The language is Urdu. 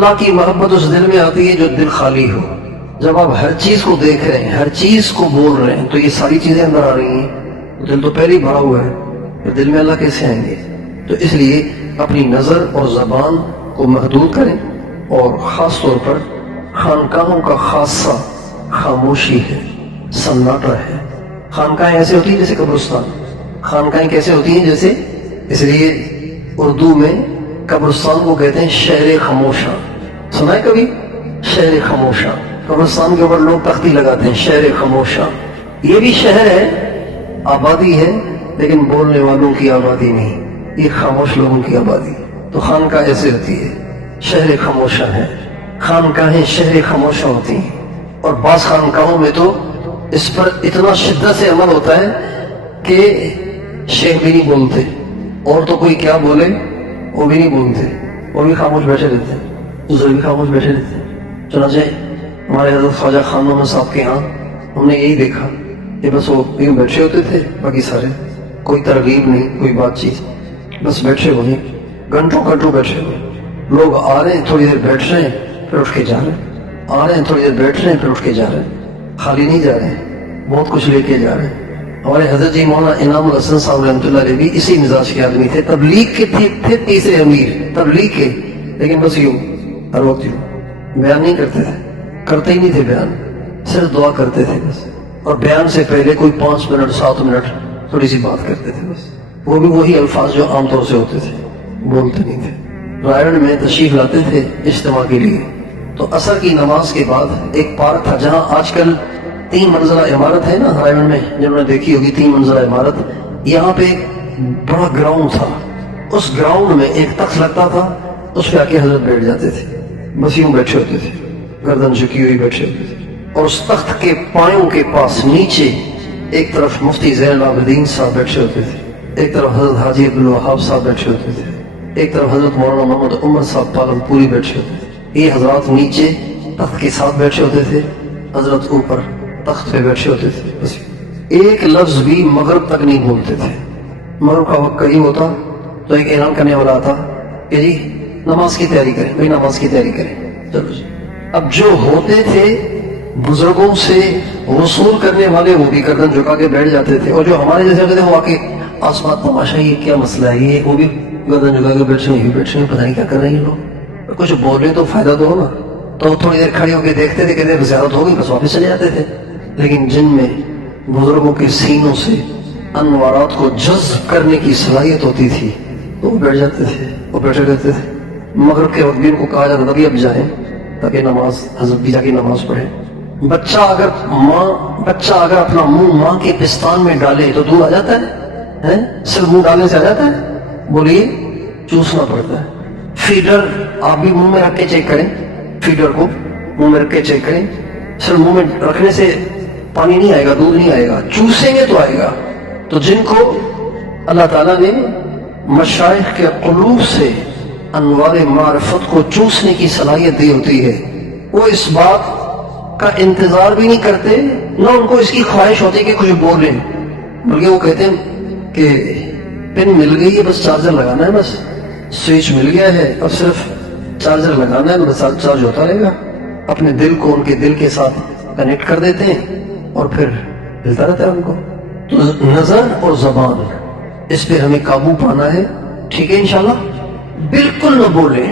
اللہ کی محبت اس دل میں آتی ہے جو دل خالی ہو. جب آپ ہر چیز کو دیکھ رہے ہیں، ہر چیز کو بول رہے ہیں، تو یہ ساری چیزیں اندر آ رہی ہیں، دل تو پہلے ہی بھرا ہوا ہے، تو دل میں اللہ کیسے آئیں گے؟ تو اس لیے اپنی نظر اور زبان کو محدود کریں، اور خاص طور پر خانقاہوں کا خاصہ خاموشی ہے، سناٹا ہے. خانقاہیں ایسے ہوتی ہیں جیسے قبرستان. خانقاہیں کیسے ہوتی ہیں؟ جیسے، اس لیے اردو میں قبرستان کو کہتے ہیں شہر خاموشہ. سنا ہے کبھی شہر خاموشہ؟ قبرستان کے اوپر لوگ تختی لگاتے ہیں، شہر خاموشہ. یہ بھی شہر ہے، آبادی ہے، لیکن بولنے والوں کی آبادی نہیں، یہ خاموش لوگوں کی آبادی. تو خانقاہ ایسے ہوتی ہے، شہر خاموشہ ہے. خانقاہیں شہر خاموشہ ہوتی ہیں، اور بعض خانقاہوں میں تو اس پر اتنا شدت سے عمل ہوتا ہے کہ شیخ بھی نہیں بولتے، اور تو کوئی کیا بولے وہ بھی نہیں بولتے، وہ بھی خاموش بیٹھے رہتے ہیں، بزرگ بھی خاموش بیٹھے رہتے ہیں. چنانچہ ہمارے حضرت خواجہ خان محمد صاحب کے ہاں ہم نے یہی دیکھا کہ بس وہ یوں بیٹھے ہوتے تھے، باقی سارے کوئی ترغیب نہیں، کوئی بات چیت، بس بیٹھے ہوئے گھنٹوں گھنٹوں بیٹھے ہوئے. لوگ آ رہے ہیں، تھوڑی دیر بیٹھ رہے ہیں، پھر اٹھ کے جا رہے ہیں، آ رہے ہیں، تھوڑی دیر بیٹھ رہے ہیں، پھر اٹھ کے جا رہے ہیں. خالی نہیں جا رہے ہیں، بہت کچھ لے کے جا رہے ہیں. ہمارے حضرت جی مولانا انعام الحسن صاحب رحمۃ اللہ علیہ بھی اسی مزاج کے آدمی تھے، تبلیغ کے تھے تیسرے امیر تبلیغ کے، لیکن بس یوں ہر وقت یوں بیان نہیں کرتے تھے، کرتے ہی نہیں تھے بیان، صرف دعا کرتے تھے بس. اور بیان سے پہلے کوئی 5 منٹ 7 منٹ تھوڑی سی بات کرتے تھے بس، وہ بھی وہی الفاظ جو عام طور سے ہوتے تھے، بولتے نہیں تھے. رائے میں تشریف لاتے تھے اجتماع کے لیے، تو عصر کی نماز کے بعد ایک پارک تھا جہاں آج کل 3 منزلہ عمارت ہے نا رائے میں، جنہوں نے دیکھی ہوگی 3 منزلہ عمارت. یہاں پہ ایک بڑا گراؤنڈ تھا، اس گراؤنڈ میں ایک تخت لگتا تھا، اس پہ آ کے حضرت بیٹھ جاتے تھے، بس یوں بیٹھے ہوتے تھے، گردن جھکی ہوئی بیٹھے ہوتے تھے. اور اس تخت کے پایوں کے پاس نیچے ایک طرف مفتی زین العابدین صاحب بیٹھے ہوتے تھے، ایک طرف حضرت حاجی عبدالوہاب صاحب بیٹھے ہوتے تھے، ایک طرف حضرت مولانا محمد عمر صاحب پالن پوری بیٹھے ہوتے تھے. یہ حضرات نیچے تخت کے ساتھ بیٹھے ہوتے تھے، حضرت اوپر تخت پہ بیٹھے ہوتے تھے. بس ایک لفظ بھی مغرب تک نہیں بولتے تھے. مغرب کا وقت قریب ہوتا تو ایک اعلان کرنے والا آتا کہ جی نماز کی تیاری کریں، بھائی نماز کی تیاری کریں، چلو جی. اب جو ہوتے تھے بزرگوں سے وصول کرنے والے وہ بھی گردن جھکا کے بیٹھ جاتے تھے، اور جو ہمارے جیسے ہوتے تھے وہ آ کے آس پاس تماشا یہ کیا مسئلہ ہے، یہ وہ بھی گردن جھکا کے بیٹھے ہوئے، پتہ نہیں کیا کر رہے ہیں یہ لوگ، کچھ بولے تو فائدہ تو ہونا. تو تھوڑی دیر کھڑے ہو کے دیکھتے تھے، کہتے زیارت ہو گئی، بس واپس چلے جاتے تھے. لیکن جن میں بزرگوں کے سینوں سے انوارات کو جذب کرنے کی صلاحیت ہوتی تھی تو وہ بیٹھ جاتے تھے، وہ بیٹھے رہتے تھے. مغرب کے وقت بھی ان کو کہا جاتا تھا کہ اب جائیں تاکہ نماز حضرت بھی جا کے نماز پڑھے. بچہ اگر اپنا منہ ماں کے پستان میں ڈالے تو دودھ آ جاتا ہے؟ صرف منہ ڈالنے سے آ جاتا ہے؟ بولیے، چوسنا پڑتا ہے. فیڈر آپ بھی منہ میں رکھ کے چیک کریں، فیڈر کو منہ میں رکھ کے چیک کریں، صرف منہ میں رکھنے سے پانی نہیں آئے گا، دودھ نہیں آئے گا، چوسیں گے تو آئے گا. تو جن کو اللہ تعالیٰ نے مشائخ کے قلوب سے انوار معرفت کو چوسنے کی صلاحیت دی ہوتی ہے، وہ اس بات کا انتظار بھی نہیں کرتے، نہ ان کو اس کی خواہش ہوتی کہ کچھ بولیں، بلکہ وہ کہتے ہیں کہ پن مل گئی ہے، بس چارجر لگانا ہے، بس سوئچ مل گیا ہے اور صرف چارجر لگانا ہے، بس چارج ہوتا رہے گا. اپنے دل کو ان کے دل کے ساتھ کنیکٹ کر دیتے ہیں اور پھر ملتا رہتا ہے ان کو. تو نظر اور زبان، اس پہ ہمیں قابو پانا ہے، ٹھیک ہے انشاءاللہ. بالکل نہ بولیں،